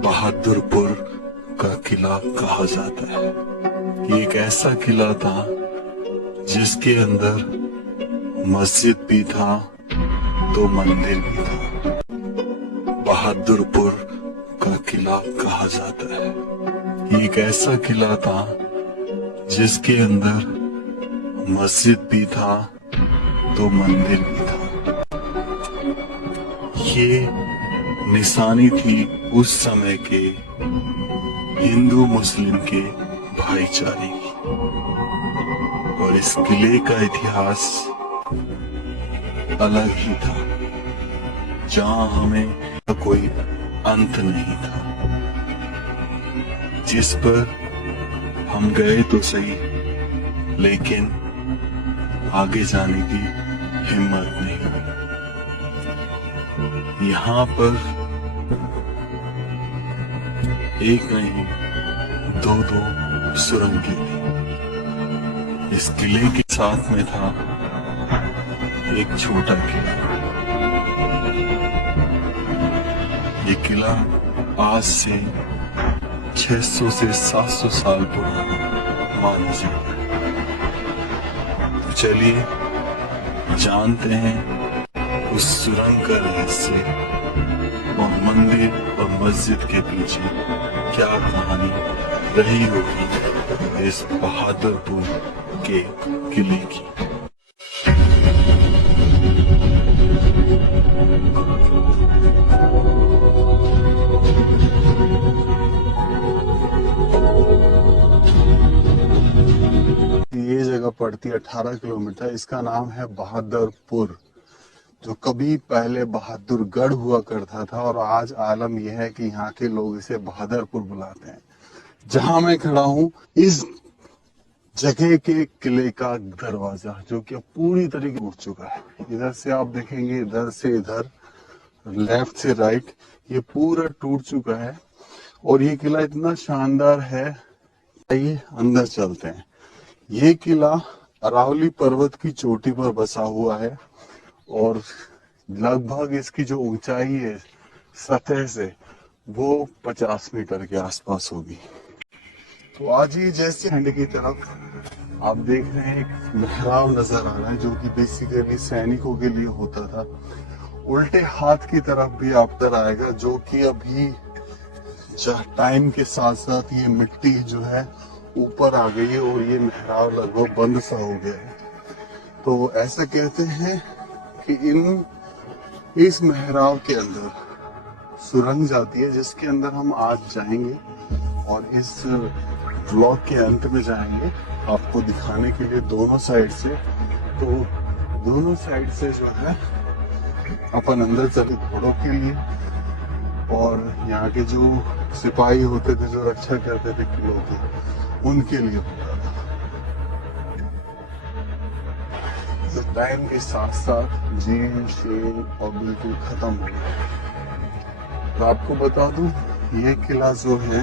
बहादुरपुर का किला कहा जाता है। ये एक ऐसा किला था जिसके अंदर मस्जिद भी था तो मंदिर भी था। बहादुरपुर का किला कहा जाता है। ये एक ऐसा किला था जिसके अंदर मस्जिद भी था तो मंदिर भी था। ये निशानी थी उस समय के हिंदू मुस्लिम के भाईचारे की। और इस किले का इतिहास अलग ही था, जहां हमें कोई अंत नहीं था, जिस पर हम गए तो सही लेकिन आगे जाने की हिम्मत नहीं हुई। यहाँ पर एक नहीं दो सुरंगें थी। इस किले के साथ में था एक छोटा किला। ये किला आज से 600 से 700 साल पुराना माना जाता है। तो चलिए जानते हैं उस सुरंग का रहस्य और मंदिर और मस्जिद के पीछे क्या कहानी रही होगी इस बहादुरपुर के किले की। ये जगह पड़ती है 18 किलोमीटर। इसका नाम है बहादुरपुर, जो कभी पहले बहादुरगढ़ हुआ करता था और आज आलम यह है कि यहाँ के लोग इसे बहादुरपुर बुलाते हैं। जहां मैं खड़ा हूँ इस जगह के किले का दरवाजा, जो कि पूरी तरीके से उठ चुका है। इधर से आप देखेंगे, इधर से इधर, लेफ्ट से राइट, ये पूरा टूट चुका है। और ये किला इतना शानदार है, ये अंदर चलते हैं। ये किला अरावली पर्वत की चोटी पर बसा हुआ है और लगभग इसकी जो ऊंचाई है सतह से वो 50 मीटर के आसपास होगी। तो आज ही जैसे हैंड की तरफ आप देख रहे हैं एक मेहराब नजर आ रहा है, जो कि बेसिकली सैनिकों के लिए होता था। उल्टे हाथ की तरफ भी आपतर आएगा, जो कि अभी टाइम के साथ साथ ये मिट्टी जो है ऊपर आ गई है और ये मेहराब लगभग बंद सा हो गया है। तो ऐसा कहते हैं कि इस मेहराब के अंदर सुरंग जाती है, जिसके अंदर हम आज जाएंगे और इस ब्लॉक के अंत में जाएंगे आपको दिखाने के लिए दोनों साइड से। तो दोनों साइड से जो है अपन अंदर चले घोड़ों के लिए, और यहाँ के जो सिपाही होते थे जो रक्षा करते थे किलों की, उनके लिए होता था। तो टाइम के साथ साथ झील शील और बिल्कुल खत्म हो गया। तो आपको बता दूं, ये किला जो है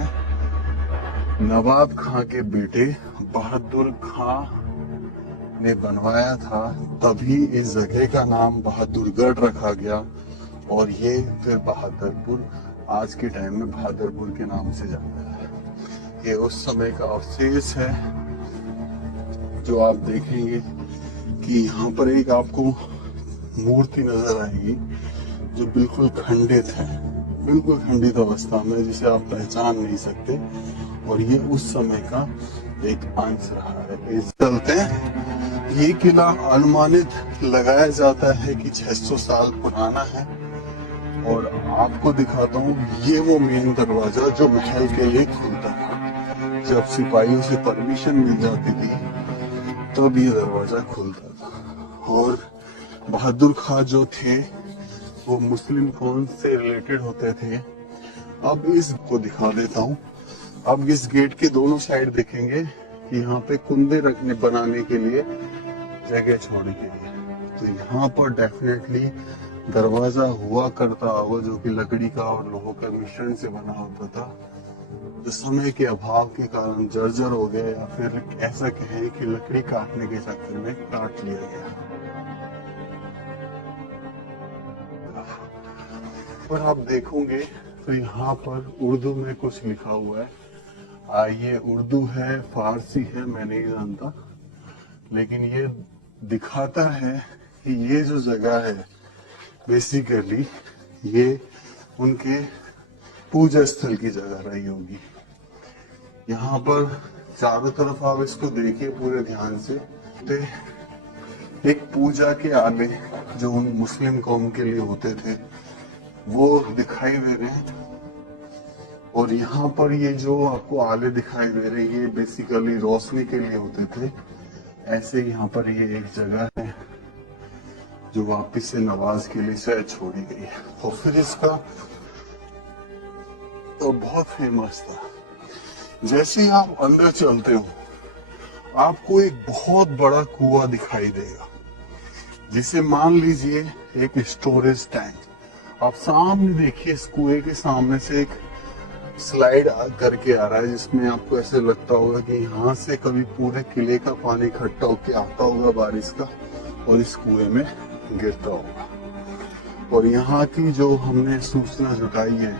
नवाब खां के बेटे बहादुर खां ने बनवाया था, तभी इस जगह का नाम बहादुरगढ़ रखा गया और ये फिर बहादुरपुर आज के टाइम में बहादुरपुर के नाम से जाता है। ये उस समय का अवशेष है जो आप देखेंगे कि यहाँ पर एक आपको मूर्ति नजर आएगी जो बिल्कुल खंडित है, बिल्कुल खंडित अवस्था में, जिसे आप पहचान नहीं सकते। और ये उस समय का एक अंश रहा है। इस चलते ये किला अनुमानित लगाया जाता है कि 600 साल पुराना है। और आपको दिखाता हूँ, ये वो मेन दरवाजा जो महल के लिए खुलता था। जब सिपाहियों से परमिशन मिल जाती थी तब ये दरवाजा खुलता था। और बहादुर खां जो थे वो मुस्लिम कौम से रिलेटेड होते थे। अब इसको दिखा देता हूँ। अब इस गेट के दोनों साइड देखेंगे कि यहाँ पे कुंदे रखने बनाने के लिए जगह छोड़ने के लिए, तो यहाँ पर डेफिनेटली दरवाजा हुआ करता होगा, जो कि लकड़ी का और लोहों का मिश्रण से बना होता था। जो समय के अभाव के कारण जर्जर हो गया, या फिर ऐसा कहें कि लकड़ी काटने के चक्कर में काट लिया गया। पर आप देखोगे तो यहाँ पर उर्दू में कुछ लिखा हुआ है। ये उर्दू है, फारसी है, मैं नहीं जानता, लेकिन ये दिखाता है कि ये जो जगह है बेसिकली ये उनके पूजा स्थल की जगह रही होगी। यहाँ पर चारों तरफ आप इसको देखिए पूरे ध्यान से, तो एक पूजा के आले जो उन मुस्लिम कौम के लिए होते थे वो दिखाई दे रहे हैं। और यहाँ पर ये जो आपको आले दिखाई दे रहे हैं ये बेसिकली रोशनी के लिए होते थे। ऐसे यहाँ पर ये एक जगह है जो वापिस से नमाज के लिए शायद छोड़ी गई है। और फिर इसका तो बहुत फेमस था। जैसे ही आप अंदर चलते हो आपको एक बहुत बड़ा कुआं दिखाई देगा, जिसे मान लीजिए एक स्टोरेज टैंक। आप सामने देखिए, इस कुएं के सामने से एक स्लाइड करके आ रहा है, जिसमें आपको ऐसे लगता होगा कि यहाँ से कभी पूरे किले का पानी इकट्ठा होके आता होगा बारिश का और इस कुएं में गिरता होगा। और यहाँ की जो हमने सूचना जुटाई है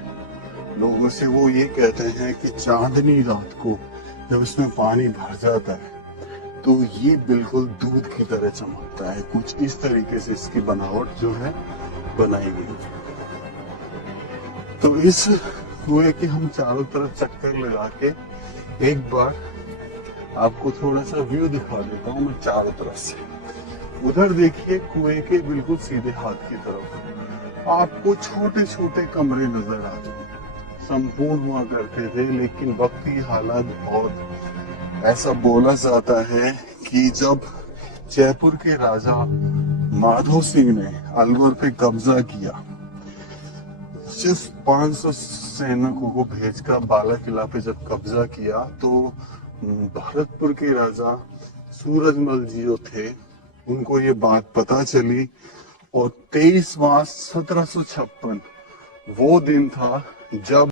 लोगों से, वो ये कहते हैं कि चांदनी रात को जब इसमें पानी भर जाता है तो ये बिल्कुल दूध की तरह चमकता है। कुछ इस तरीके से इसकी बनावट जो है बनाई गई है। तो इस कुएं के हम चारों तरफ चक्कर लगा के एक बार आपको थोड़ा सा व्यू दिखा देता हूँ मैं चारों तरफ से। उधर देखिए कुएं के बिल्कुल सीधे हाथ की तरफ आपको छोटे छोटे कमरे नजर आते हैं। संपूर्ण हुआ करते थे, लेकिन वक्त की हालत बहुत ऐसा बोला जाता है कि जब जयपुर के राजा माधो सिंह ने अलवर पे कब्जा किया, सिर्फ 500 सैनिकों को भेजकर बाला किला पे जब कब्जा किया, तो भरतपुर के राजा सूरजमल जी जो थे उनको ये बात पता चली। और 23 मार्च 1756 वो दिन था जब